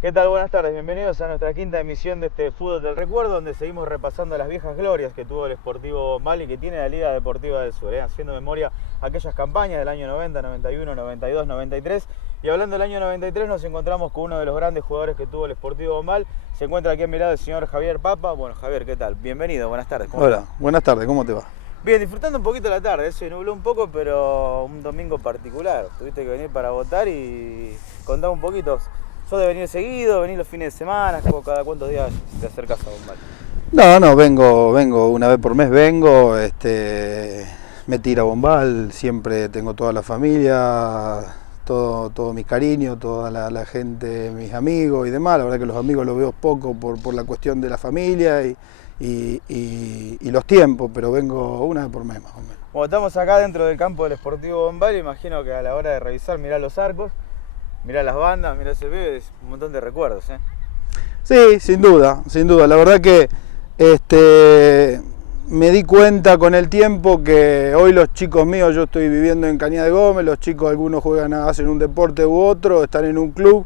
¿Qué tal? Buenas tardes, bienvenidos a nuestra quinta emisión de este Fútbol del Recuerdo, donde seguimos repasando las viejas glorias que tuvo el Sportivo Bombal y que tiene la Liga Deportiva del Sur, haciendo memoria a aquellas campañas del año 90, 91, 92, 93. Y hablando del año 93 nos encontramos con uno de los grandes jugadores que tuvo el Sportivo Bombal. Se encuentra aquí a mi lado el señor Javier Papa. Bueno, Javier, ¿qué tal? Bienvenido, buenas tardes. Hola, buenas tardes, ¿cómo te va? Bien, disfrutando un poquito la tarde, se nubló un poco, pero un domingo particular. Tuviste que venir para votar y contame un poquito. ¿Sos de venir seguido, venir los fines de semana? ¿Cada cuántos días te acercas a Bombal? No, vengo una vez por mes, me tira Bombal, siempre tengo toda la familia, todo mi cariño, toda la gente, mis amigos y demás. La verdad que los amigos los veo poco por la cuestión de la familia y los tiempos, pero vengo una vez por mes más o menos. Bueno, estamos acá dentro del campo del Sportivo Bombal, imagino que a la hora de revisar, mirá los arcos, mirá las bandas, mirá ese pibe, es un montón de recuerdos, ¿eh? Sí, sin duda. La verdad que me di cuenta con el tiempo que hoy los chicos míos, yo estoy viviendo en Cañada de Gómez, los chicos algunos hacen un deporte u otro, están en un club,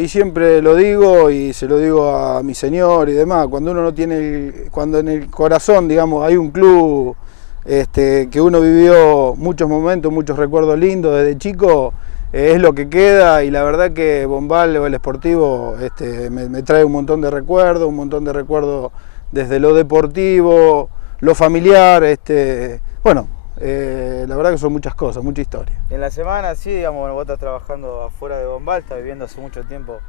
y siempre lo digo y se lo digo a mi señor y demás, cuando uno no tiene, cuando en el corazón, digamos, hay un club que uno vivió muchos momentos, muchos recuerdos lindos desde chico, es lo que queda. Y la verdad que Bombal o el Sportivo me trae un montón de recuerdos desde lo deportivo, lo familiar, la verdad que son muchas cosas, mucha historia. En la semana, sí, digamos, bueno, vos estás trabajando afuera de Bombal, estás viviendo hace mucho tiempo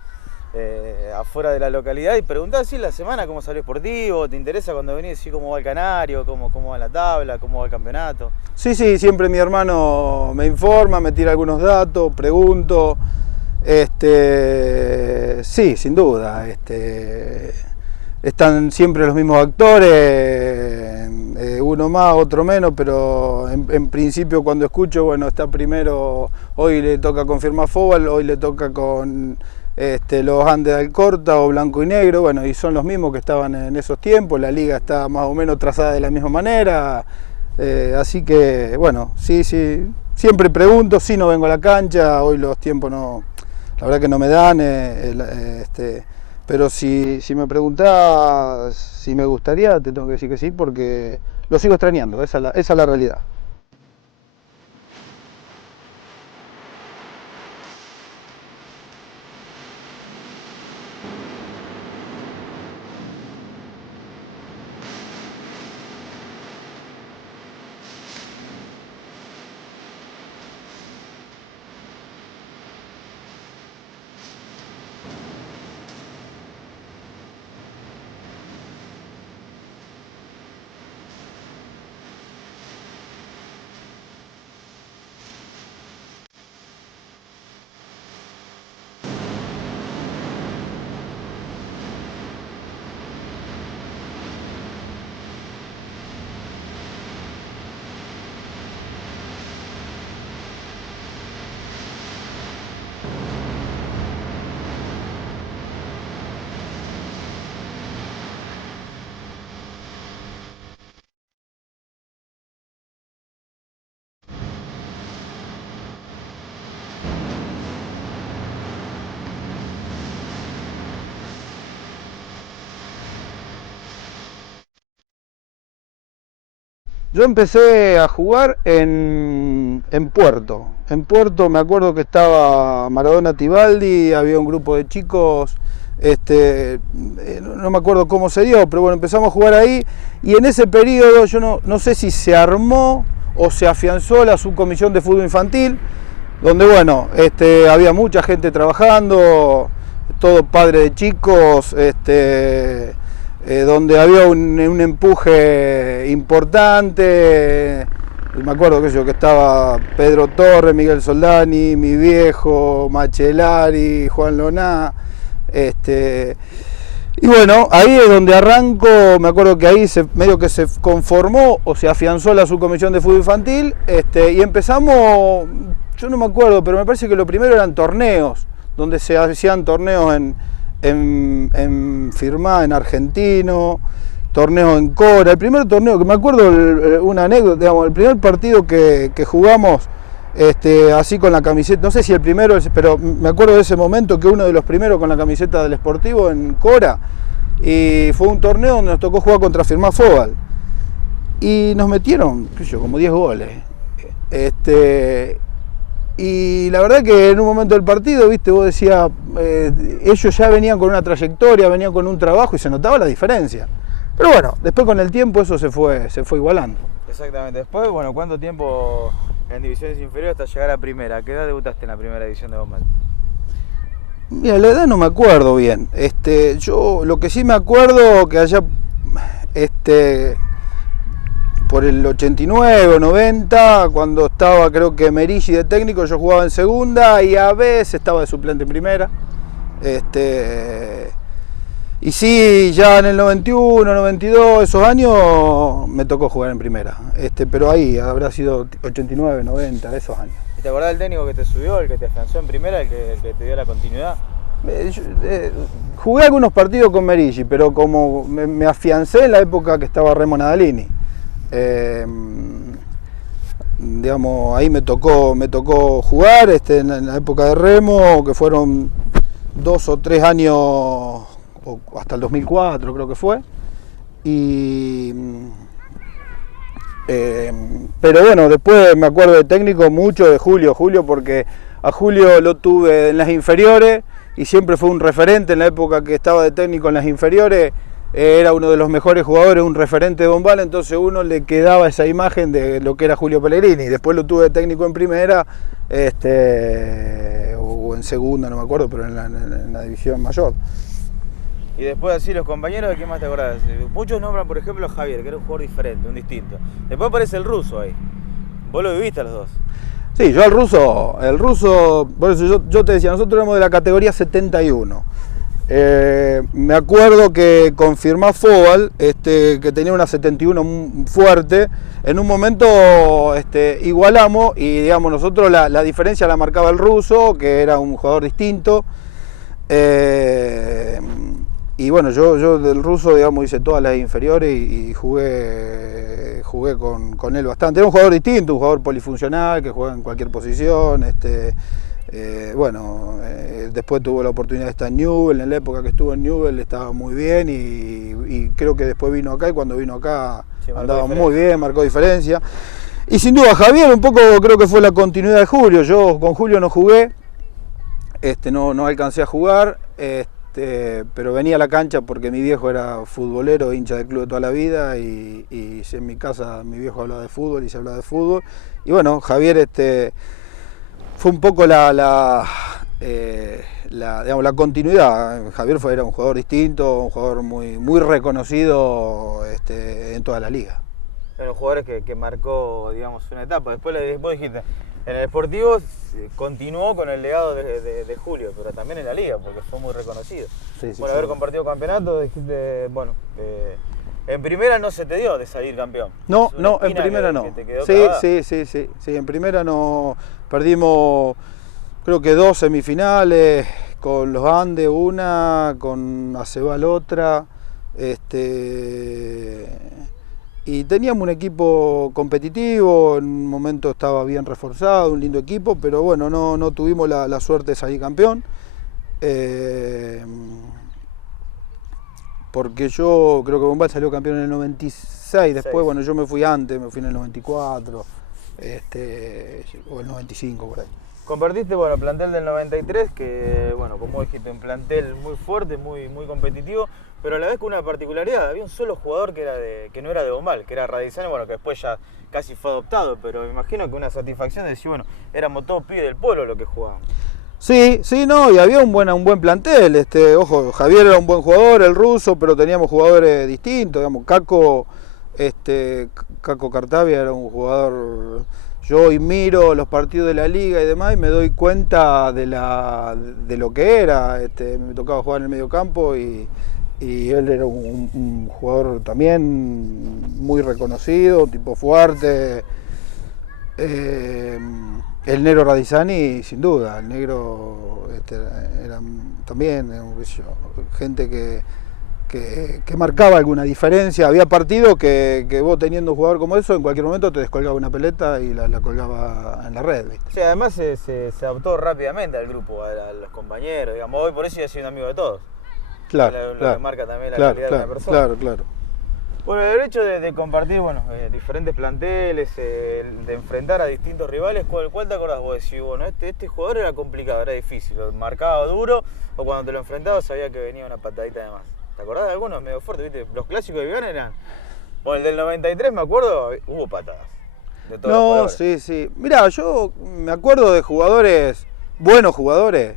afuera de la localidad, y preguntás si en la semana cómo salió Sportivo, ¿te interesa cuando venís, sí, cómo va el Canario, cómo va la tabla, cómo va el campeonato? Sí, siempre mi hermano me informa, me tira algunos datos, pregunto, sí, sin duda, están siempre los mismos actores, uno más, otro menos, pero en principio cuando escucho, bueno, está primero, hoy le toca con Firma Fútbol, hoy le toca con los Andes de Alcorta o Blanco y Negro, bueno, y son los mismos que estaban en esos tiempos, la liga está más o menos trazada de la misma manera, así que, bueno, sí, siempre pregunto, si no vengo a la cancha, hoy los tiempos no, la verdad que no me dan, pero si me preguntás si me gustaría, te tengo que decir que sí, porque lo sigo extrañando, esa es la realidad. Yo empecé a jugar en Puerto. En Puerto me acuerdo que estaba Maradona Tibaldi, había un grupo de chicos, no me acuerdo cómo se dio, pero bueno, empezamos a jugar ahí y en ese periodo yo no sé si se armó o se afianzó la subcomisión de fútbol infantil, donde bueno, había mucha gente trabajando, todo padre de chicos, donde había un empuje importante. Me acuerdo que estaba Pedro Torres, Miguel Soldani, mi viejo, Machelari, Juan Loná. Y bueno, ahí es donde arranco. Me acuerdo que ahí medio que se conformó o se afianzó la subcomisión de fútbol infantil, y empezamos, yo no me acuerdo, pero me parece que lo primero eran torneos, donde se hacían torneos en Firmá, en Argentino, torneos en Cora. El primer torneo, que me acuerdo, una anécdota, digamos, el primer partido que jugamos así con la camiseta, no sé si el primero, pero me acuerdo de ese momento que uno de los primeros con la camiseta del Sportivo en Cora, y fue un torneo donde nos tocó jugar contra Firmat Fogal y nos metieron, qué sé yo, como 10 goles. Y la verdad que en un momento del partido, viste, vos decías, ellos ya venían con una trayectoria, venían con un trabajo y se notaba la diferencia. Pero bueno, después con el tiempo eso se fue igualando. Exactamente. Después, bueno, ¿cuánto tiempo en divisiones inferiores hasta llegar a primera? ¿A qué edad debutaste en la primera división de Bombal? Mira, la edad no me acuerdo bien. Yo lo que sí me acuerdo que allá, por el 89 o 90, cuando estaba creo que Merigi de técnico, yo jugaba en segunda y a veces estaba de suplente en primera. Y sí, ya en el 91, 92, esos años me tocó jugar en primera. Pero ahí habrá sido 89, 90, esos años. ¿Y te acordás del técnico que te subió, el que te afianzó en primera, el que te dio la continuidad? Jugué algunos partidos con Merigi, pero como me afiancé en la época que estaba Remo Nadalini. Digamos, ahí me tocó jugar en la época de Remo, que fueron 2 o 3 años, o hasta el 2004 creo que fue. Pero bueno, después me acuerdo de técnico mucho de Julio, porque a Julio lo tuve en las inferiores y siempre fue un referente en la época que estaba de técnico en las inferiores. Era uno de los mejores jugadores, un referente de Bombal, entonces uno le quedaba esa imagen de lo que era Julio Pellegrini. Después lo tuve de técnico en primera, o en segunda, no me acuerdo, pero en la división mayor. Y después así los compañeros, ¿de qué más te acordás? Muchos nombran, por ejemplo, a Javier, que era un jugador diferente, un distinto. Después aparece el ruso ahí. Vos lo viviste a los dos. Sí, yo el ruso, por eso yo te decía, nosotros éramos de la categoría 71. Me acuerdo que con Firmat Fogal, que tenía una 71 fuerte, en un momento igualamos y digamos nosotros la diferencia la marcaba el ruso, que era un jugador distinto. Y bueno, yo del ruso, digamos, hice todas las inferiores y jugué con él bastante. Era un jugador distinto, un jugador polifuncional que juega en cualquier posición. Después tuvo la oportunidad de estar en Newell, en la época que estuvo en Newell estaba muy bien y creo que después vino acá y cuando vino acá sí, andaba muy bien, marcó diferencia. Y sin duda Javier un poco creo que fue la continuidad de Julio. Yo con Julio no jugué, no alcancé a jugar, pero venía a la cancha porque mi viejo era futbolero, hincha del club de toda la vida y en mi casa mi viejo hablaba de fútbol y se hablaba de fútbol. Y bueno, Javier fue un poco la continuidad. Javier era un jugador distinto, un jugador muy reconocido en toda la liga. De los jugadores que marcó, digamos, una etapa. Después vos dijiste, en el Sportivo continuó con el legado de Julio, pero también en la liga, porque fue muy reconocido. Sí, por haber compartido campeonato, dijiste, bueno, en primera no se te dio de salir campeón. No, en primera no. Sí, en primera no. Perdimos, creo que 2 semifinales, con los Andes una, con Acebal otra. Y teníamos un equipo competitivo, en un momento estaba bien reforzado, un lindo equipo, pero bueno, no tuvimos la suerte de salir campeón. Porque yo creo que Bombal salió campeón en el 96, después bueno, yo me fui antes, me fui en el 94, o el 95 por ahí. Compartiste, bueno, plantel del 93, que bueno, como dijiste, un plantel muy fuerte, muy competitivo, pero a la vez con una particularidad, había un solo jugador que no era de Bombal, que era Radizani, bueno, que después ya casi fue adoptado, pero me imagino que una satisfacción de decir, bueno, éramos todos pibes del pueblo los que jugaban. Sí, no, y había un buen plantel, ojo, Javier era un buen jugador, el ruso, pero teníamos jugadores distintos, digamos, Caco Cartavia era un jugador. Yo hoy miro los partidos de la liga y demás y me doy cuenta de lo que era. Me tocaba jugar en el medio campo y él era un jugador también muy reconocido, tipo fuerte. El negro Radizani, sin duda, el negro era también gente que marcaba alguna diferencia. Había partidos que vos teniendo un jugador como eso, en cualquier momento te descolgaba una pelota y la colgaba en la red, ¿viste? Sí, además se adaptó rápidamente al grupo, a los compañeros, digamos, hoy por eso ya soy un amigo de todos. Claro, Lo claro, que marca también la claro, calidad claro, de una persona. claro, claro. Bueno, el hecho de compartir, bueno, diferentes planteles, de enfrentar a distintos rivales, ¿cuál te acordás vos? Decís, bueno, este jugador era complicado, era difícil, lo marcaba duro, o cuando te lo enfrentabas sabía que venía una patadita de más. ¿Te acordás de algunos medio fuertes, viste? Los clásicos de Viviana eran... Bueno, el del 93 me acuerdo, hubo patadas. De todos los colores. Sí, sí. Mirá, yo me acuerdo de jugadores, buenos jugadores,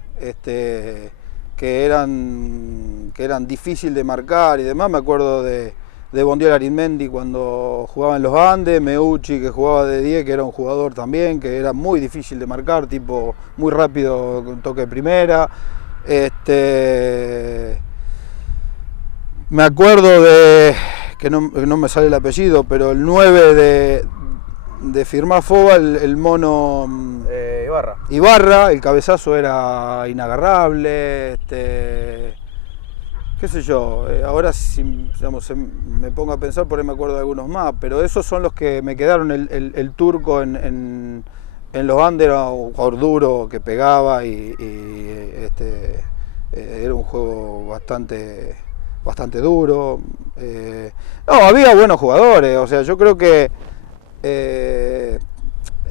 que eran difíciles de marcar y demás. Me acuerdo de Bondiol Arizmendi cuando jugaba en los Andes, Meucci que jugaba de 10, que era un jugador también, que era muy difícil de marcar, tipo muy rápido con toque de primera. Me acuerdo de, que no me sale el apellido, pero el 9 de Firmá Foba, el mono Ibarra, el cabezazo era inagarrable, qué sé yo, ahora si digamos, me pongo a pensar, por ahí me acuerdo de algunos más, pero esos son los que me quedaron. El turco en los Andes era un jugador duro que pegaba y era un juego bastante duro. No, había buenos jugadores, o sea, yo creo que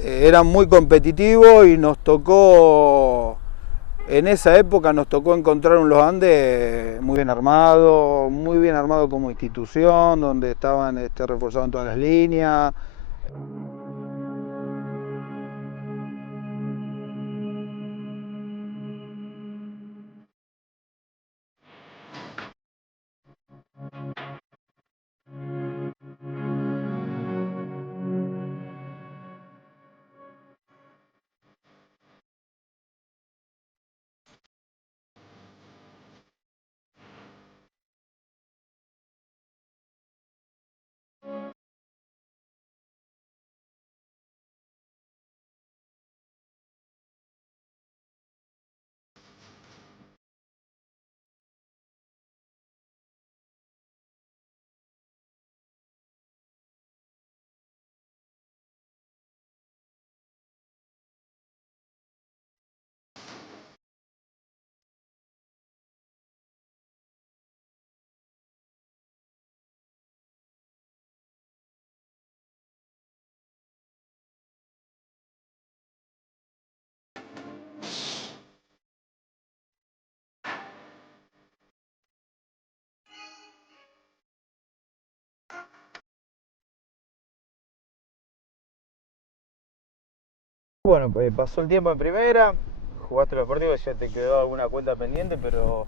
eran muy competitivos y nos tocó, en esa época nos tocó encontrar un Los Andes muy bien armado como institución, donde estaban reforzados en todas las líneas. Bueno, pues pasó el tiempo en primera, jugaste los partidos, ya te quedó alguna cuenta pendiente, pero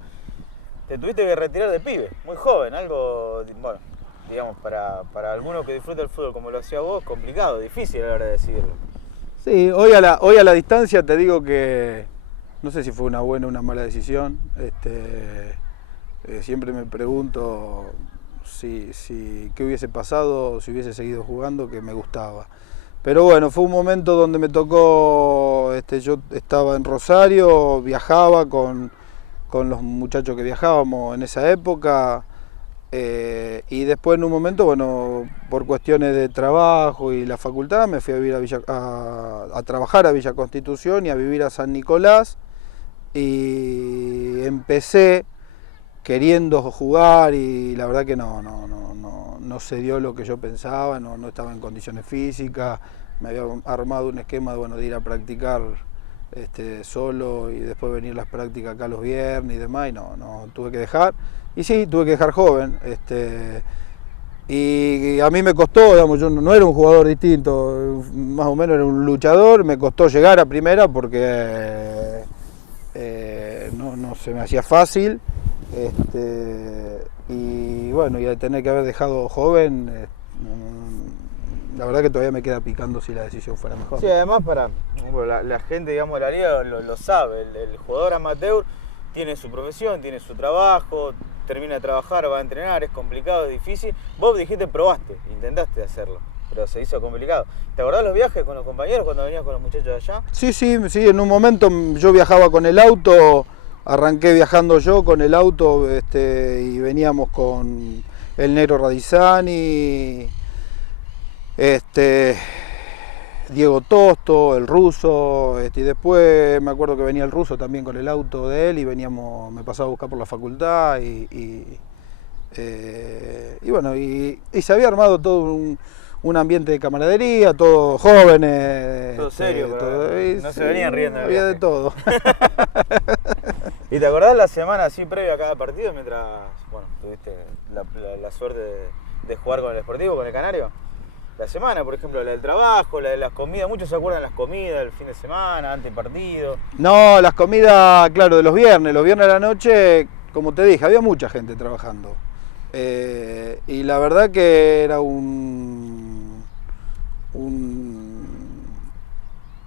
te tuviste que retirar de pibe, muy joven, algo, bueno, digamos, para alguno que disfruta el fútbol como lo hacía vos, complicado, difícil a la hora de decidirlo. Sí, hoy a la distancia te digo que no sé si fue una buena o una mala decisión. Siempre me pregunto qué hubiese pasado si hubiese seguido jugando, que me gustaba. Pero bueno, fue un momento donde me tocó, yo estaba en Rosario, viajaba con los muchachos que viajábamos en esa época, y después en un momento, bueno, por cuestiones de trabajo y la facultad, me fui a vivir a trabajar a Villa Constitución y a vivir a San Nicolás, y empecé queriendo jugar y la verdad que no se dio lo que yo pensaba, no estaba en condiciones físicas. Me había armado un esquema de ir a practicar solo y después venir las prácticas acá los viernes y demás, y no tuve que dejar. Y sí, tuve que dejar joven. Y a mí me costó, digamos, yo no era un jugador distinto, más o menos era un luchador. Me costó llegar a primera porque no se me hacía fácil. Y bueno, y al tener que haber dejado joven, la verdad que todavía me queda picando si la decisión fuera mejor. Sí, además la gente, digamos, de la liga lo sabe, el jugador amateur tiene su profesión, tiene su trabajo, termina de trabajar, va a entrenar, es complicado, es difícil. Vos dijiste, probaste, intentaste hacerlo, pero se hizo complicado. ¿Te acordás los viajes con los compañeros cuando venías con los muchachos de allá? Sí, en un momento yo viajaba con el auto arranqué viajando yo con el auto y veníamos con el negro Radizani, Diego Tosto, el ruso, y después me acuerdo que venía el ruso también con el auto de él y veníamos, me pasaba a buscar por la facultad y bueno, y se había armado todo un ambiente de camaradería, todos jóvenes. Todo serio, no se venían riendo. Había de todo. ¿Y te acordás la semana así previa a cada partido mientras, bueno, tuviste la suerte de jugar con el Sportivo, con el Canario? La semana, por ejemplo, la del trabajo, la de las comidas, muchos se acuerdan de las comidas del fin de semana, antes del partido. No, las comidas, claro, de los viernes a la noche, como te dije, había mucha gente trabajando. Y la verdad que era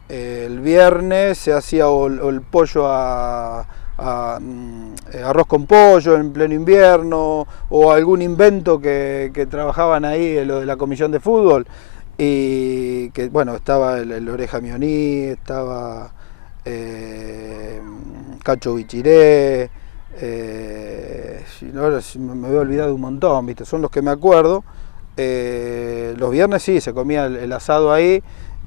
el viernes se hacía el pollo arroz con pollo en pleno invierno, o algún invento que trabajaban ahí, lo de la comisión de fútbol, y que bueno, estaba el Oreja Mioní, estaba Cacho Bichiré, ahora me había olvidado un montón, ¿viste? Son los que me acuerdo. Los viernes sí, se comía el asado ahí.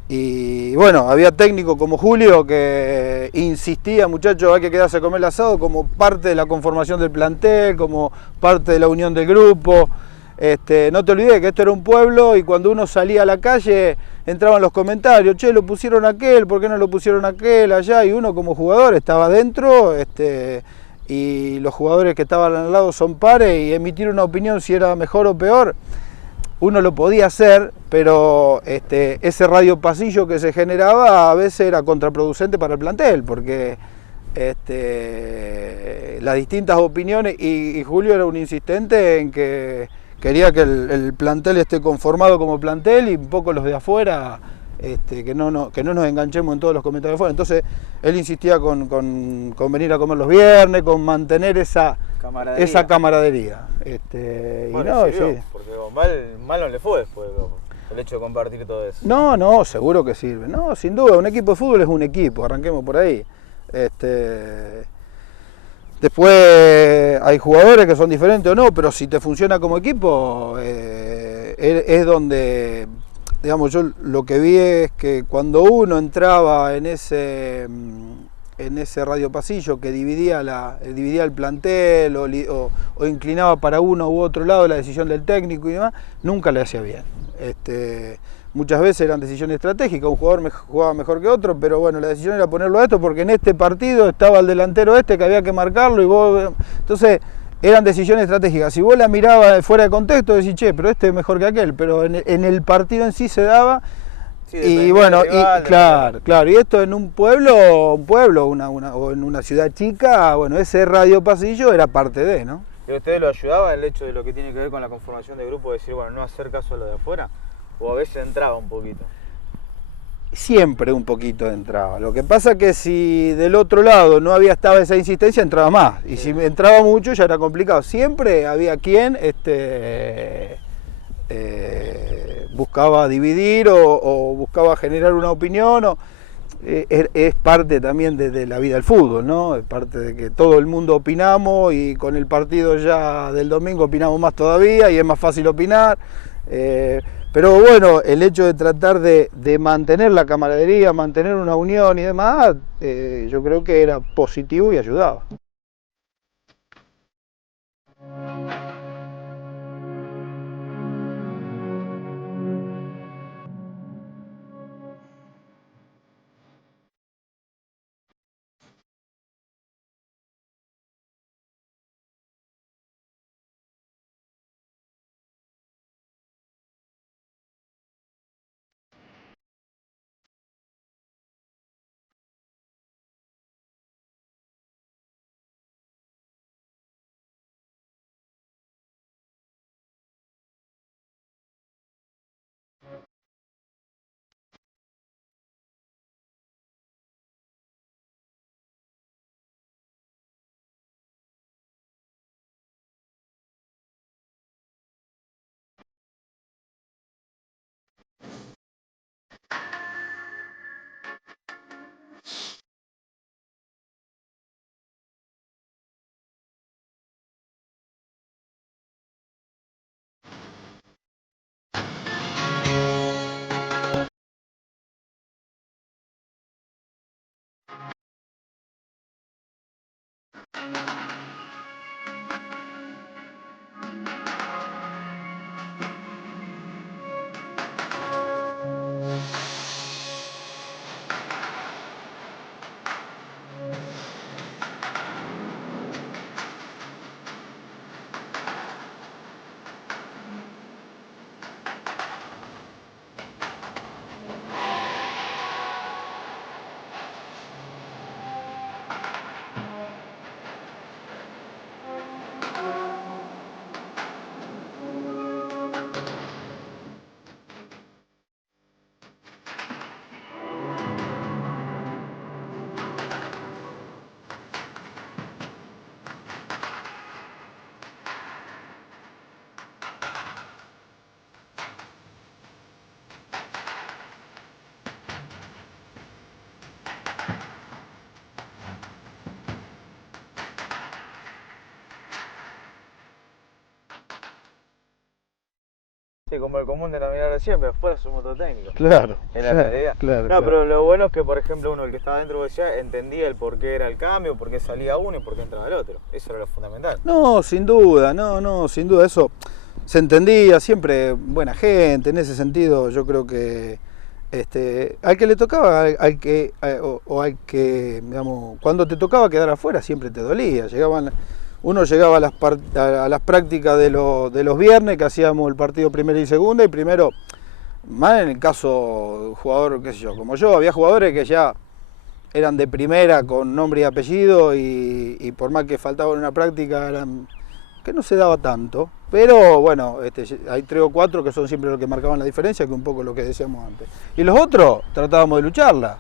Y bueno, había técnicos como Julio que insistía, muchachos, hay que quedarse a comer el asado como parte de la conformación del plantel, como parte de la unión del grupo. No te olvides que esto era un pueblo y cuando uno salía a la calle entraban los comentarios, che, lo pusieron aquel, ¿por qué no lo pusieron aquel allá? Y uno como jugador estaba adentro, y los jugadores que estaban al lado son pares y emitir una opinión si era mejor o peor. Uno lo podía hacer, pero ese radio pasillo que se generaba a veces era contraproducente para el plantel, porque las distintas opiniones, y Julio era un insistente en que quería que el plantel esté conformado como plantel y un poco los de afuera, que no nos enganchemos en todos los comentarios de afuera. Entonces él insistía con venir a comer los viernes, con mantener esa camaradería. Bueno, sí, porque mal no le fue después el hecho de compartir todo eso. No, seguro que sirve. No, sin duda, un equipo de fútbol es un equipo, arranquemos por ahí. Después hay jugadores que son diferentes o no, pero si te funciona como equipo, es donde, digamos, yo lo que vi es que cuando uno entraba en ese radio pasillo que dividía el plantel o inclinaba para uno u otro lado la decisión del técnico y demás, nunca le hacía bien. Muchas veces eran decisiones estratégicas, un jugador jugaba mejor que otro, pero bueno, la decisión era ponerlo a esto porque en este partido estaba el delantero que había que marcarlo y vos... Entonces eran decisiones estratégicas. Si vos la mirabas fuera de contexto, decís, che, pero este es mejor que aquel, pero en el partido en sí se daba. Sí, y bueno, claro, y esto en un pueblo o en una ciudad chica, bueno, ese radio pasillo era parte de, ¿no? ¿Y a ustedes lo ayudaba el hecho de lo que tiene que ver con la conformación de grupo, decir, bueno, no hacer caso a lo de afuera? ¿O a veces entraba un poquito? Siempre un poquito entraba. Lo que pasa es que si del otro lado no había estado esa insistencia, entraba más. Y si entraba mucho ya era complicado. Siempre había quien buscaba dividir o buscaba generar una opinión. Es parte también de la vida del fútbol, ¿no? Es parte de que todo el mundo opinamos y con el partido ya del domingo opinamos más todavía y es más fácil opinar. Pero bueno, el hecho de tratar de mantener la camaradería, mantener una unión y demás, yo creo que era positivo y ayudaba. Sí, como el común denominador de siempre, afuera somos todo técnicos. Claro. En la realidad. Claro, no, claro. pero lo bueno es que, por ejemplo, uno el que estaba dentro decía, entendía el por qué era el cambio, por qué salía uno y por qué entraba el otro. Eso era lo fundamental. No, sin duda, sin duda eso se entendía, siempre buena gente, en ese sentido yo creo que al que le tocaba, al que, digamos, cuando te tocaba quedar afuera siempre te dolía, uno llegaba a las prácticas de los viernes, que hacíamos el partido primera y segunda, y primero, más en el caso jugador, qué sé yo, como yo, había jugadores que ya eran de primera con nombre y apellido y por más que faltaba una práctica que no se daba tanto, pero bueno, hay 3 o 4 que son siempre los que marcaban la diferencia, que un poco lo que decíamos antes. Y los otros tratábamos de lucharla.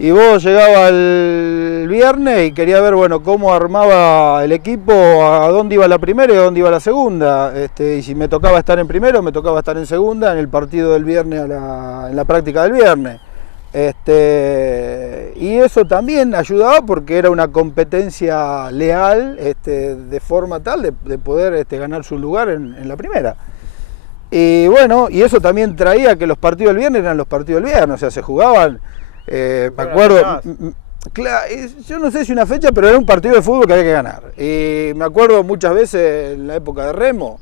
Y vos llegabas el viernes y querías ver, bueno, cómo armaba el equipo, a dónde iba la primera y a dónde iba la segunda. Y si me tocaba estar en primero, me tocaba estar en segunda, en el partido del viernes, en la práctica del viernes. Y eso también ayudaba porque era una competencia leal, de forma tal de poder ganarse un lugar en la primera. Y bueno, y eso también traía que los partidos del viernes eran los partidos del viernes, o sea, se jugaban, me acuerdo, yo no sé si una fecha, pero era un partido de fútbol que había que ganar. Y me acuerdo muchas veces en la época de Remo,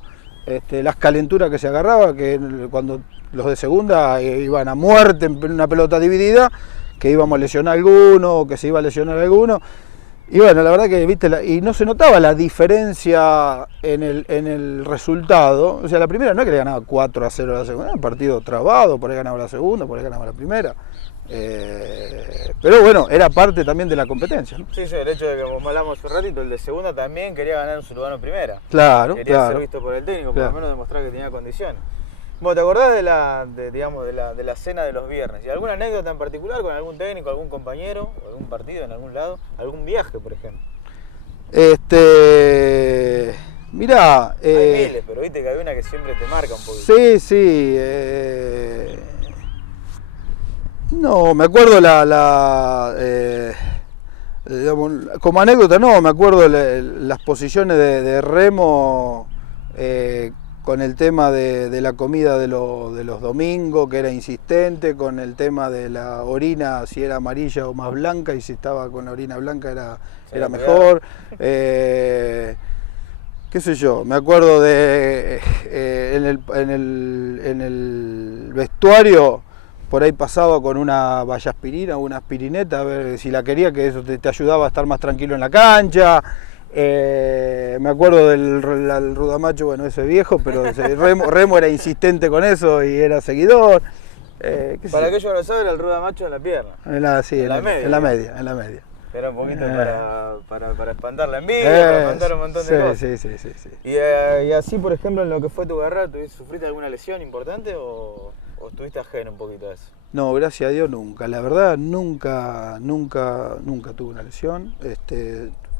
las calenturas que se agarraba, que cuando los de segunda iban a muerte en una pelota dividida, que íbamos a lesionar a alguno, o que se iba a lesionar a alguno. Y bueno, la verdad que, viste, y no se notaba la diferencia en el resultado. O sea, la primera no es que le ganaba 4-0 a la segunda, era un partido trabado, por ahí ganaba la segunda, por ahí ganaba la primera. Pero bueno, era parte también de la competencia, ¿no? Sí, el hecho de que, como hablamos hace un ratito, el de segunda también quería ganar su lugar en primera. Claro, quería ser visto por el técnico, por lo menos demostrar que tenía condiciones. Bueno, ¿te acordás de la cena de los viernes? ¿Y alguna anécdota en particular con algún técnico, algún compañero, o algún partido en algún lado? ¿Algún viaje, por ejemplo? Mirá... Hay miles, pero viste que hay una que siempre te marca un poquito. Sí. No, me acuerdo digamos, como anécdota no, me acuerdo las posiciones de Remo con el tema de la comida de los domingos, que era insistente, con el tema de la orina, si era amarilla o más blanca, y si estaba con la orina blanca era mejor. Qué sé yo, me acuerdo de en el vestuario, por ahí pasaba con una vallaspirina o una aspirineta, a ver si la quería, que eso te ayudaba a estar más tranquilo en la cancha. Me acuerdo del Rudamacho, bueno, ese viejo, pero Remo era insistente con eso y era seguidor. Para aquellos que lo saben, el Rudamacho en la pierna. En la media. Era un poquito para espantar la envidia, para espantar un montón de cosas. Sí. Y así, por ejemplo, en lo que fue tu carrera, ¿sufriste alguna lesión importante o estuviste ajeno un poquito a eso? No, gracias a Dios nunca. La verdad, nunca tuve una lesión.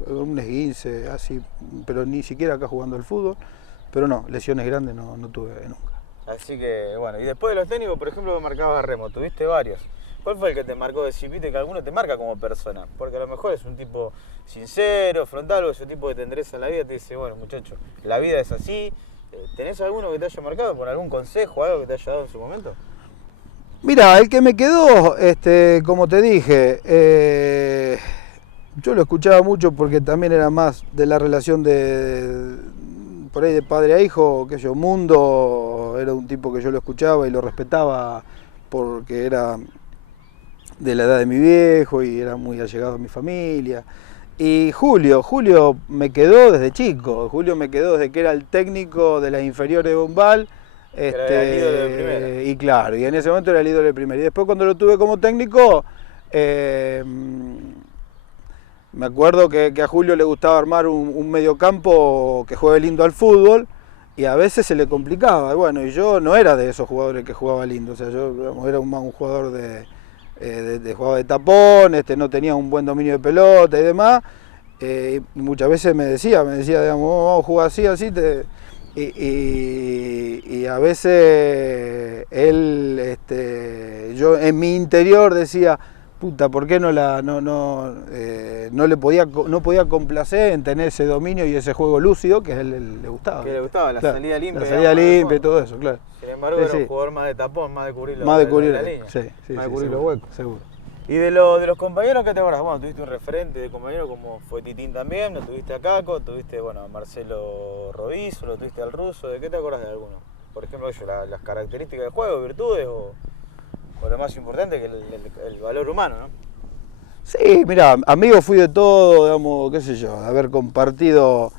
Un esguince así, pero ni siquiera acá jugando al fútbol. Pero no, lesiones grandes no tuve nunca. Así que, bueno, y después de los técnicos, por ejemplo, marcabas Remo, tuviste varios. ¿Cuál fue el que te marcó? Viste que alguno te marca como persona, porque a lo mejor es un tipo sincero, frontal, o es un tipo que te endereza la vida, te dice, bueno, muchacho, la vida es así. ¿Tenés alguno que te haya marcado por algún consejo, algo que te haya dado en su momento? Mira, el que me quedó, como te dije, yo lo escuchaba mucho porque también era más de la relación por ahí de padre a hijo, que yo, Mundo, era un tipo que yo lo escuchaba y lo respetaba porque era de la edad de mi viejo y era muy allegado a mi familia. Y Julio me quedó desde chico, Julio me quedó desde que era el técnico de las inferiores de Bombal. Que era el ídolo de primera. Y claro, y en ese momento era el ídolo de primera. Y después cuando lo tuve como técnico, me acuerdo que a Julio le gustaba armar un mediocampo que juegue lindo al fútbol y a veces se le complicaba. Bueno, y yo no era de esos jugadores que jugaba lindo, o sea, yo digamos, era un jugador jugaba de tapón, no tenía un buen dominio de pelota y demás. Y muchas veces me decía, digamos, vamos a jugar así, así. Y a veces él, yo en mi interior decía, puta, ¿por qué no no podía complacer en tener ese dominio y ese juego lúcido que a él le gustaba? Que le gustaba, la claro, salida limpia. La salida limpia y todo eso, claro. Sin embargo, era un jugador más de tapón, más de cubrir la línea. Sí, más de cubrir los huecos. Seguro. Y de los compañeros, ¿qué te acuerdas? Bueno, tuviste un referente de compañero como fue Titín también, lo tuviste a Caco, tuviste a Marcelo Rovizo, lo tuviste al Ruso. ¿De qué te acuerdas de alguno? Por ejemplo, las características del juego, virtudes o lo más importante que el valor humano, ¿no? Sí, mira, amigo fui de todo, digamos, qué sé yo, de haber compartido,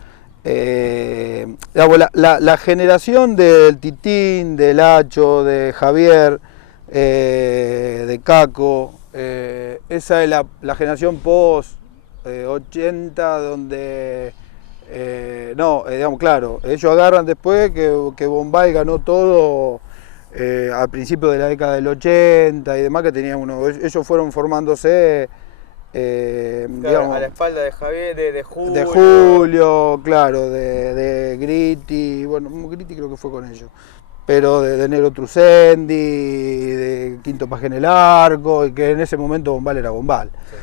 digamos, la generación del Titín, del Hacho, de Javier, de Caco, esa es la generación post 80, donde, digamos, claro, ellos agarran después que Bombay ganó todo al principio de la década del 80 y demás, que tenían ellos fueron formándose. Claro, digamos, a la espalda de Javier, de Julio. De Julio, claro, de Gritti, bueno, Gritti creo que fue con ellos, pero de Nero Trusendi, de Quinto Paje en el Arco, y que en ese momento Bombal era Bombal. Sí.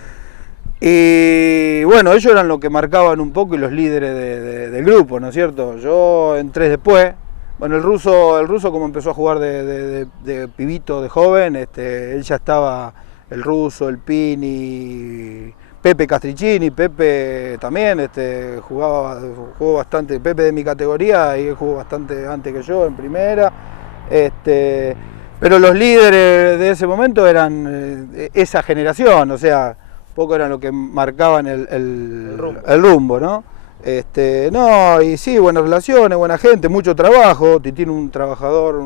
Y bueno, ellos eran los que marcaban un poco y los líderes del grupo, ¿no es cierto? Yo entré después. Bueno, el ruso como empezó a jugar de pibito, de joven, él ya estaba, el Ruso, el Pini, Pepe Castricini, Pepe también jugó bastante, Pepe de mi categoría y él jugó bastante antes que yo en primera. Pero los líderes de ese momento eran esa generación, o sea, poco eran los que marcaban el rumbo, ¿no? No, y sí, buenas relaciones, buena gente, mucho trabajo. Titín un trabajador,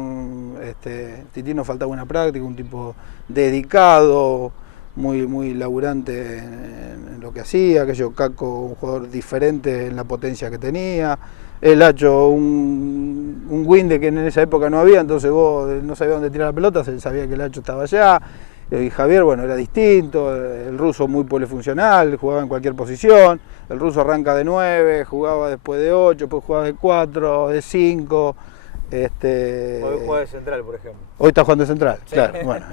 Titín no falta buena práctica, un tipo dedicado, muy laburante en lo que hacía, Caco, un jugador diferente en la potencia que tenía. El Hacho, un Winde que en esa época no había, entonces vos no sabías dónde tirar la pelota, se sabía que el Hacho estaba allá. Y Javier, bueno, era distinto, el Ruso muy polifuncional, jugaba en cualquier posición, el Ruso arranca de 9, jugaba después de 8, después jugaba de 4, de 5. Hoy juega de central, por ejemplo. Hoy está jugando de central, sí. Claro. Bueno,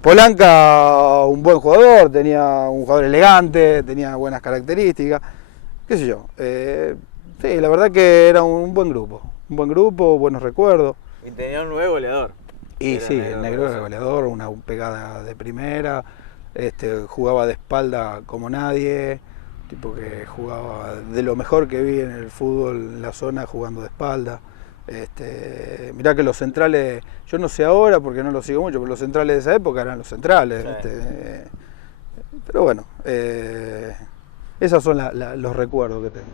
Polanca, un buen jugador, tenía un jugador elegante, tenía buenas características, qué sé yo. Sí, la verdad que era un buen grupo, buenos recuerdos. Y tenía un nuevo goleador. Y sí, el negro era goleador, una pegada de primera, jugaba de espalda como nadie, tipo que jugaba de lo mejor que vi en el fútbol en la zona jugando de espalda. Mirá que los centrales, yo no sé ahora porque no lo sigo mucho, pero los centrales de esa época eran los centrales. Sí. Pero bueno, esos son los recuerdos que tengo.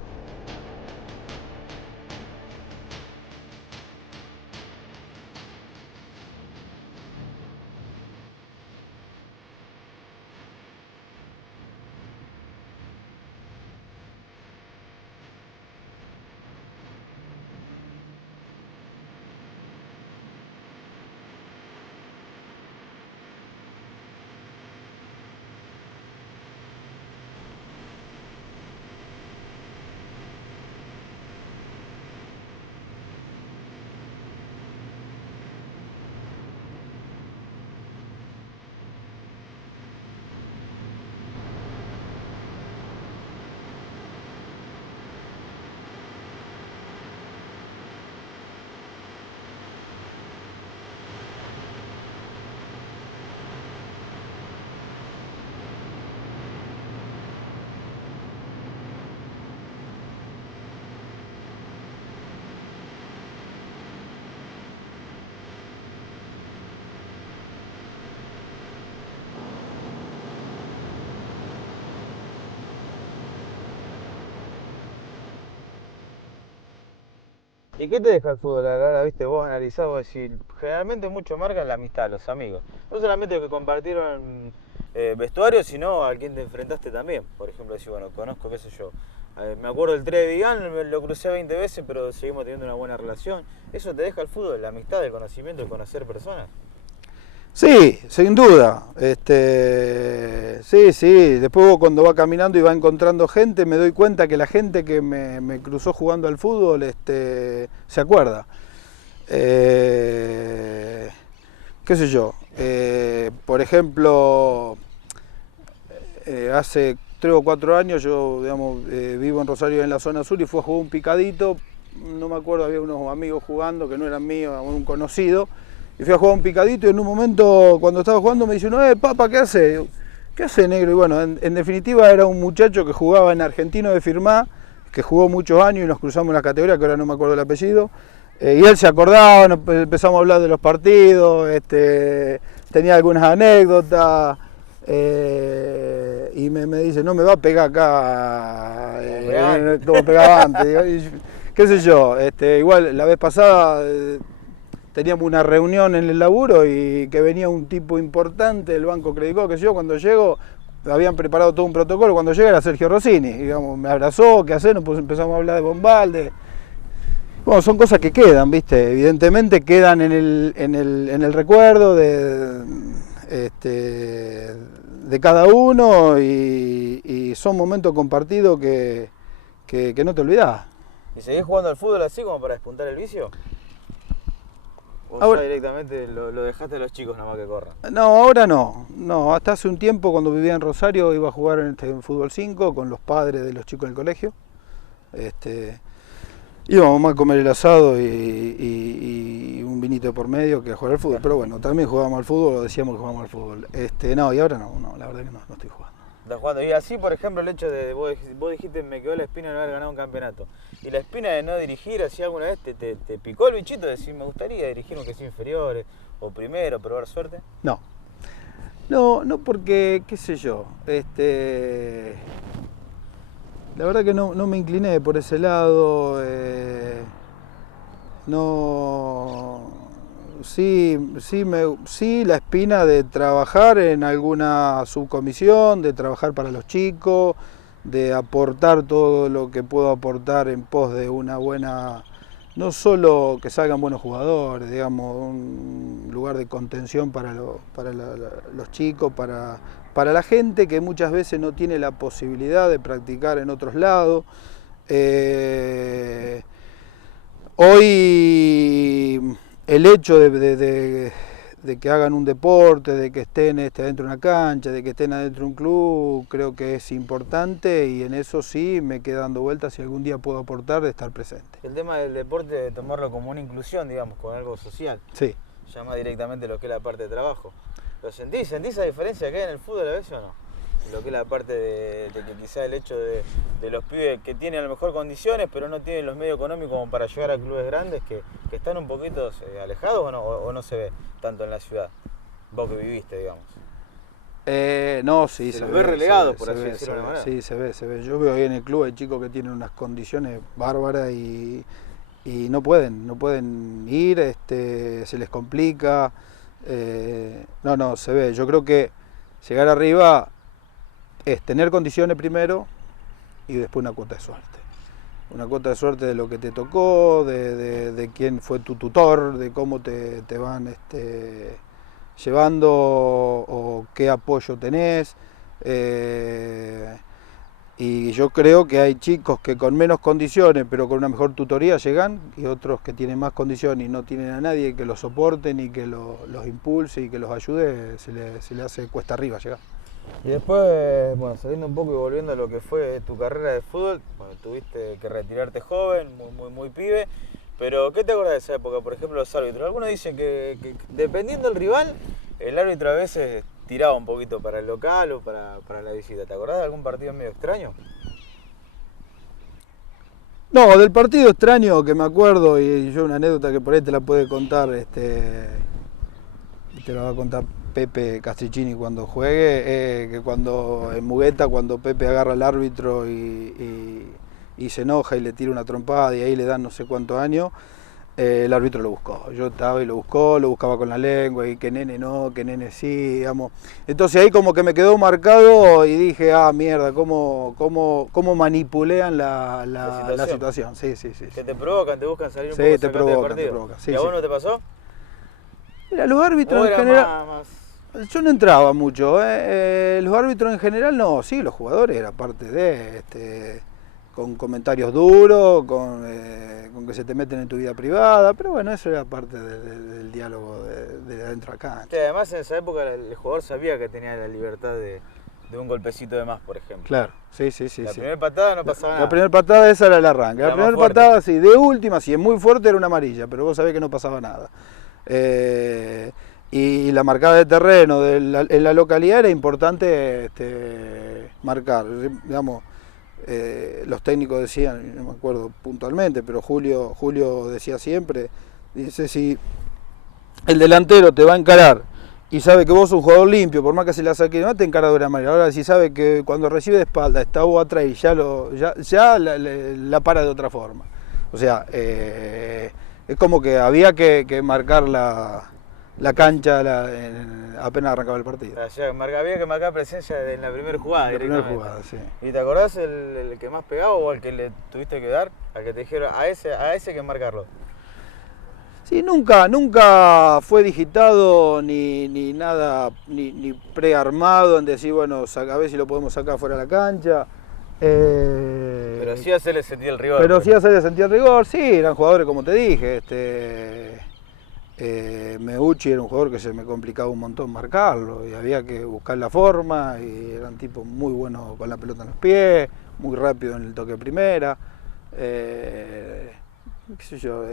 ¿Y qué te deja el fútbol? Ahora, viste, vos analizás, vos decís, generalmente mucho marcan la amistad, los amigos. No solamente los que compartieron vestuario, sino a quien te enfrentaste también. Por ejemplo, decís, bueno, conozco, qué sé yo. Me acuerdo del Trevigan, lo crucé 20 veces, pero seguimos teniendo una buena relación. ¿Eso te deja el fútbol, la amistad, el conocimiento, el conocer personas? Sí, sin duda. Sí. Después vos cuando va caminando y va encontrando gente, me doy cuenta que la gente que me cruzó jugando al fútbol se acuerda. Qué sé yo. Por ejemplo, hace 3 o 4 años yo, digamos, vivo en Rosario en la zona sur y fui a jugar un picadito. No me acuerdo, había unos amigos jugando que no eran míos, un conocido. Y fui a jugar un picadito y en un momento cuando estaba jugando me dice, no, papá, ¿qué hace? ¿Qué hace, negro? Y bueno, en definitiva era un muchacho que jugaba en Argentino de Firmá, que jugó muchos años y nos cruzamos en la categoría, que ahora no me acuerdo el apellido. Y él se acordaba, empezamos a hablar de los partidos, tenía algunas anécdotas. Y me dice, no me va a pegar acá como pegaba antes. Qué sé yo, igual la vez pasada teníamos una reunión en el laburo y que venía un tipo importante del Banco Credicó, que yo cuando llego habían preparado todo un protocolo, cuando llega era Sergio Rossini, digamos, me abrazó, ¿qué hacer? Pues empezamos a hablar de Bombalde. Bueno, son cosas que quedan, ¿viste? Evidentemente quedan en el recuerdo de cada uno y son momentos compartidos que no te olvidás. ¿Y seguís jugando al fútbol así como para despuntar el vicio? ¿O Ahora, ya directamente lo dejaste a los chicos nada más que corran? no, ahora no. No, hasta hace un tiempo cuando vivía en Rosario iba a jugar en fútbol 5 con los padres de los chicos del colegio. Íbamos a comer el asado y un vinito por medio que a jugar al fútbol, pero bueno, también jugábamos al fútbol o decíamos que jugábamos al fútbol. No, y ahora no, la verdad que no estoy jugando. ¿Estás jugando? Y así, por ejemplo, el hecho de, vos dijiste, me quedó la espina de no haber ganado un campeonato. Y la espina de no dirigir, así alguna vez te picó el bichito de decir, me gustaría dirigir aunque sea inferiores, o primero, probar suerte. No, porque, qué sé yo, la verdad que no me incliné por ese lado, sí la espina de trabajar en alguna subcomisión, de trabajar para los chicos, de aportar todo lo que puedo aportar en pos de una buena, no solo que salgan buenos jugadores, digamos, un lugar de contención para los chicos, para la gente que muchas veces no tiene la posibilidad de practicar en otros lados. Hoy el hecho de que hagan un deporte, de que estén adentro de una cancha, de que estén adentro de un club, creo que es importante y en eso sí me queda dando vueltas si algún día puedo aportar de estar presente. El tema del deporte, de tomarlo como una inclusión, digamos, con algo social. Sí. Llama directamente lo que es la parte de trabajo. ¿Lo sentís? ¿Sentís esa diferencia que hay en el fútbol a veces o no? Lo que es la parte de que quizá el hecho de los pibes que tienen a lo mejor condiciones, pero no tienen los medios económicos como para llegar a clubes grandes que están un poquito alejados o no se ve tanto en la ciudad. Vos que viviste, digamos. No, sí, se ve relegado, por así decirlo de una manera. Sí, se ve. Yo veo ahí en el club hay chicos que tienen unas condiciones bárbaras y no pueden ir, se les complica. No, se ve. Yo creo que llegar arriba es tener condiciones primero y después una cuota de suerte. Una cuota de suerte de lo que te tocó, de quién fue tu tutor, de cómo te van llevando o qué apoyo tenés. Y yo creo que hay chicos que con menos condiciones pero con una mejor tutoría llegan y otros que tienen más condiciones y no tienen a nadie que los soporten y que los impulse y que los ayude, se le hace cuesta arriba llegar. Y después, bueno, saliendo un poco y volviendo a lo que fue tu carrera de fútbol, bueno, tuviste que retirarte joven, muy pibe, pero ¿qué te acuerdas de esa época? Por ejemplo, los árbitros. Algunos dicen que dependiendo del rival, el árbitro a veces tiraba un poquito para el local o para la visita. ¿Te acordás de algún partido medio extraño? No, del partido extraño que me acuerdo, y yo una anécdota que por ahí te la puede contar, te la va a contar Pepe Castrichini cuando juegue, que cuando en Mugueta, cuando Pepe agarra al árbitro y y se enoja y le tira una trompada y ahí le dan no sé cuántos años, el árbitro lo buscó. Yo estaba y lo buscaba con la lengua y que nene no, que nene sí, digamos. Entonces ahí como que me quedó marcado y dije, mierda, cómo manipulean la situación. Sí. Que te provocan, te buscan salir un sí, poco te provocan. Sí, ¿Y a vos no te pasó? Mira, los árbitros en general... Yo no entraba mucho, los árbitros en general no, sí, los jugadores era parte de... con comentarios duros, con que se te meten en tu vida privada, pero bueno, eso era parte del diálogo de adentro acá. Sí, además en esa época el jugador sabía que tenía la libertad de un golpecito de más, por ejemplo. Claro, sí. La primera patada no pasaba nada. La primera patada esa era el arranque. La primera patada, sí, de última, si es muy fuerte, era una amarilla, pero vos sabés que no pasaba nada. Y la marcada de terreno en la localidad era importante marcar, digamos. Los técnicos decían, no me acuerdo puntualmente, pero Julio decía siempre, dice, si el delantero te va a encarar y sabe que vos sos un jugador limpio, por más que se la saque, no te encara de una manera. Ahora si sabe que cuando recibe de espalda está vos atrás y ya la para de otra forma. O sea, es como que había que marcar la cancha apenas arrancaba el partido. O sea, había que marcar presencia en la primera jugada. La primera jugada, sí. ¿Y te acordás el que más pegaba o al que le tuviste que dar? Al que te dijeron, a ese que marcarlo. Sí, nunca fue digitado ni nada, ni prearmado en decir, bueno, a ver si lo podemos sacar fuera de la cancha. Pero sí hacerle sentir el rigor. Pero sí hacerle sentir el rigor, sí, eran jugadores como te dije. Meucci era un jugador que se me complicaba un montón marcarlo y había que buscar la forma y eran tipos muy buenos con la pelota en los pies, muy rápido en el toque de primera. Qué sé yo,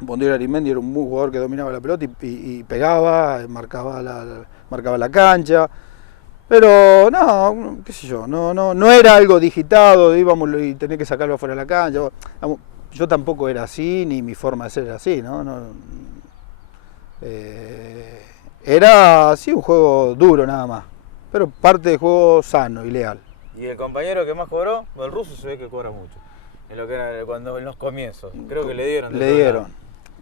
Bondero Arimendi era un muy jugador que dominaba la pelota y pegaba, marcaba la cancha. Pero no, qué sé yo, no era algo digitado, íbamos y tenía que sacarlo fuera de la cancha. Yo tampoco era así, ni mi forma de ser era así, ¿no? Era así un juego duro nada más, pero parte de juego sano y leal. ¿Y el compañero que más cobró? El ruso se ve que cobra mucho, en lo que era en los comienzos. Creo que le dieron. Le dieron.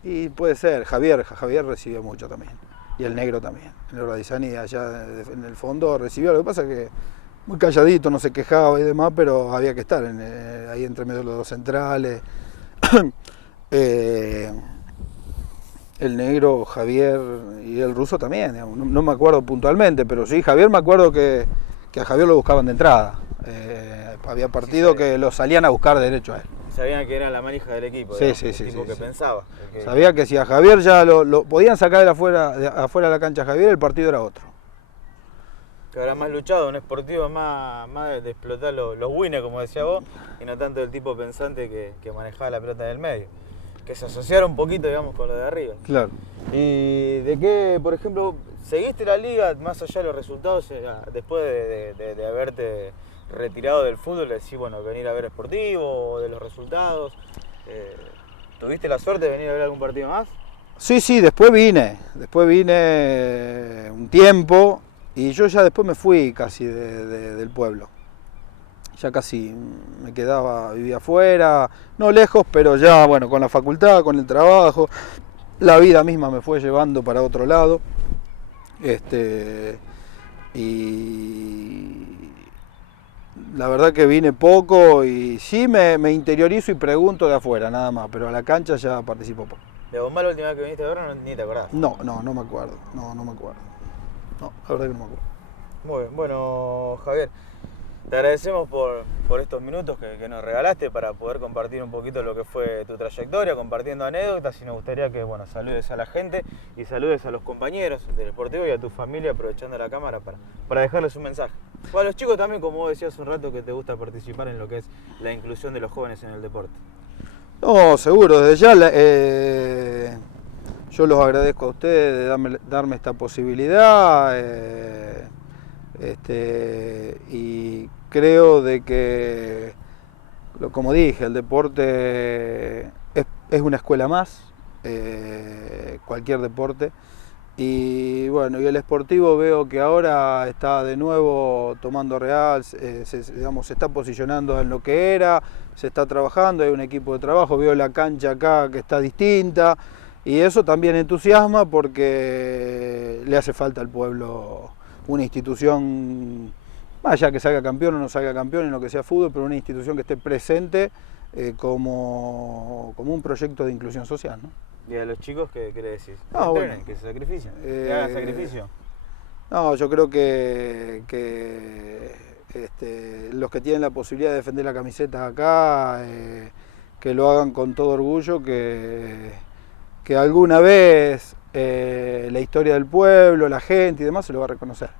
Y puede ser, Javier recibió mucho también, y el negro también. El negro Radizani allá en el fondo recibió, lo que pasa es que muy calladito, no se quejaba y demás, pero había que estar ahí entre medio de los dos centrales. El negro, Javier y el ruso también, digamos. No me acuerdo puntualmente, pero sí, Javier me acuerdo que a Javier lo buscaban de entrada. Había partidos que lo salían a buscar derecho a él. Sabían que era la manija del equipo, sí, el tipo que pensaba. Sabía que si a Javier ya lo podían sacar de afuera de la cancha a Javier, el partido era otro. Que habrá más luchado, un Sportivo más de explotar los winners, como decía vos, y no tanto el tipo pensante que manejaba la pelota en el medio. Que se asociara un poquito, digamos, con lo de arriba. Claro. ¿Y de qué, por ejemplo, seguiste la liga, más allá de los resultados, después de haberte retirado del fútbol, decís, bueno, venir a ver Sportivo, o de los resultados? ¿Tuviste la suerte de venir a ver algún partido más? Sí, después vine un tiempo. Y yo ya después me fui casi del pueblo. Ya casi me quedaba, vivía afuera, no lejos, pero ya, bueno, con la facultad, con el trabajo, la vida misma me fue llevando para otro lado. Y la verdad que vine poco y sí me interiorizo y pregunto de afuera, nada más, pero a la cancha ya participo poco. ¿De Bombal la última vez que viniste a ver ni te acordás? No me acuerdo, no me acuerdo. No, la verdad que no me acuerdo. Muy bien, bueno, Javier, te agradecemos por estos minutos que nos regalaste para poder compartir un poquito lo que fue tu trayectoria, compartiendo anécdotas, y nos gustaría que, bueno, saludes a la gente y saludes a los compañeros del Sportivo y a tu familia, aprovechando la cámara para dejarles un mensaje. O a los chicos también, como vos decías hace un rato, que te gusta participar en lo que es la inclusión de los jóvenes en el deporte. No, seguro, desde ya yo los agradezco a ustedes de darme esta posibilidad y creo de que, como dije, el deporte es una escuela más, cualquier deporte, Y bueno, y el Sportivo veo que ahora está de nuevo tomando real, digamos, se está posicionando en lo que era, se está trabajando, hay un equipo de trabajo, veo la cancha acá que está distinta y eso también entusiasma porque le hace falta al pueblo una institución, más allá que salga campeón o no salga campeón en lo que sea fútbol, pero una institución que esté presente como un proyecto de inclusión social, ¿no? ¿Y a los chicos qué le decís? Ah, bueno. Que se sacrificien, que hagan sacrificio. No, yo creo que los que tienen la posibilidad de defender la camiseta acá, que lo hagan con todo orgullo, que alguna vez la historia del pueblo, la gente y demás se lo va a reconocer.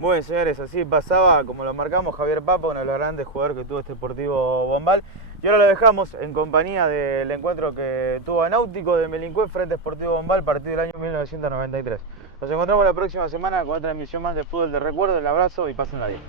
Muy bien, señores, así pasaba, como lo marcamos, Javier Papa, uno de los grandes jugadores que tuvo este Sportivo Bombal. Y ahora lo dejamos en compañía del encuentro que tuvo a Náutico de Melincue frente a Sportivo Bombal, partido del año 1993. Nos encontramos la próxima semana con otra emisión más de Fútbol de Recuerdo. Un abrazo y pásenla bien.